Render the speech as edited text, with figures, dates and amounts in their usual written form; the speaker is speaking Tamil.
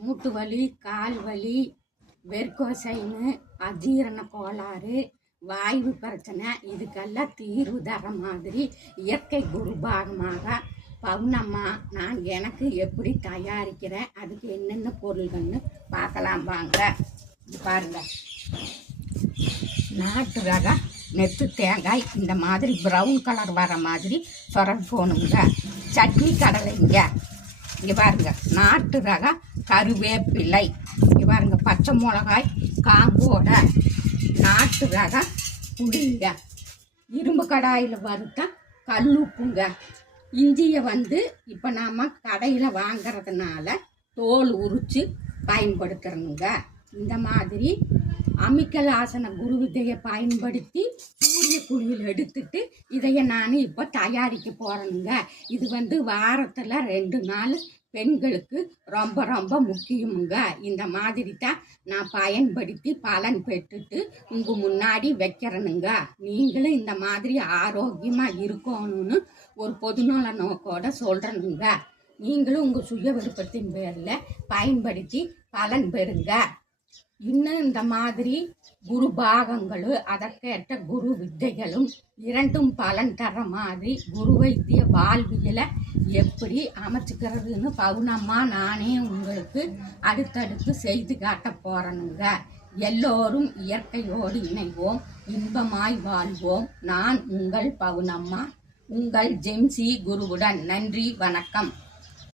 மூட்டு வலி, கால் வலி, வெர்கோசைனு, அஜீரண கோளாறு, வாய்வு பிரச்சனை இதுக்கெல்லாம் தீர்வு தர மாதிரி இயற்கை குருபாகமாக பவுனம்மா நான் எனக்கு எப்படி தயாரிக்கிறேன், அதுக்கு என்னென்ன பொருள்கள்னு பார்க்கலாம் வாங்க. பாருங்க, நாட்டு ரக நெத்து தேங்காய் இந்த மாதிரி ப்ரௌன் கலர் வர மாதிரி சொரவி போகணுங்க. சட்னி கடலைங்க. இங்கே பாருங்க, நாட்டு ரக கருவேப்பிலை. இங்கே பாருங்க, பச்சை மிளகாய் காம்போட நாட்டு ரக புளிங்க. இரும்பு கடாயில் வறுத்த கல்லுப்புங்க. இஞ்சியை இப்போ நாம் கடையில் வாங்கிறதுனால தோல் உரித்து பயன்படுத்துகிறோங்க. இந்த மாதிரி அமிக்கல் ஆசன குரு வித்தையை பயன்படுத்தி சூரிய குழியில் எடுத்துட்டு இதையை நான் இப்போ தயாரிக்க போகிறேனுங்க. இது வாரத்தில் 2 நாள் பெண்களுக்கு ரொம்ப ரொம்ப முக்கியமுங்க. இந்த மாதிரி தான் நான் பயன்படுத்தி பலன் பெற்றுட்டு உங்கள் முன்னாடி வைக்கிறேனுங்க. நீங்களும் இந்த மாதிரி ஆரோக்கியமாக இருக்கணும்னு ஒரு பொதுநல நோக்கோட சொல்கிறேனுங்க. நீங்களும் உங்கள் சுய விருப்பத்தின் பேரில் பயன்படுத்தி பலன் பெறுங்க. இன்னும் இந்த மாதிரி குரு பாகங்களும் அதற்கேற்ற குரு வித்தைகளும் இரண்டும் பலன் தர மாதிரி குரு வைத்திய வாழ்வியலை எப்படி அமைச்சுக்கிறதுன்னு பவுனம்மா நானே உங்களுக்கு அடுத்தடுத்து செய்து காட்ட போகிறேனுங்க. எல்லோரும் இயற்கையோடு இணைவோம், இன்பமாய் வாழ்வோம். நான் உங்கள் பவுனம்மா, உங்கள் ஜெம்சி குருவுடன். நன்றி, வணக்கம்.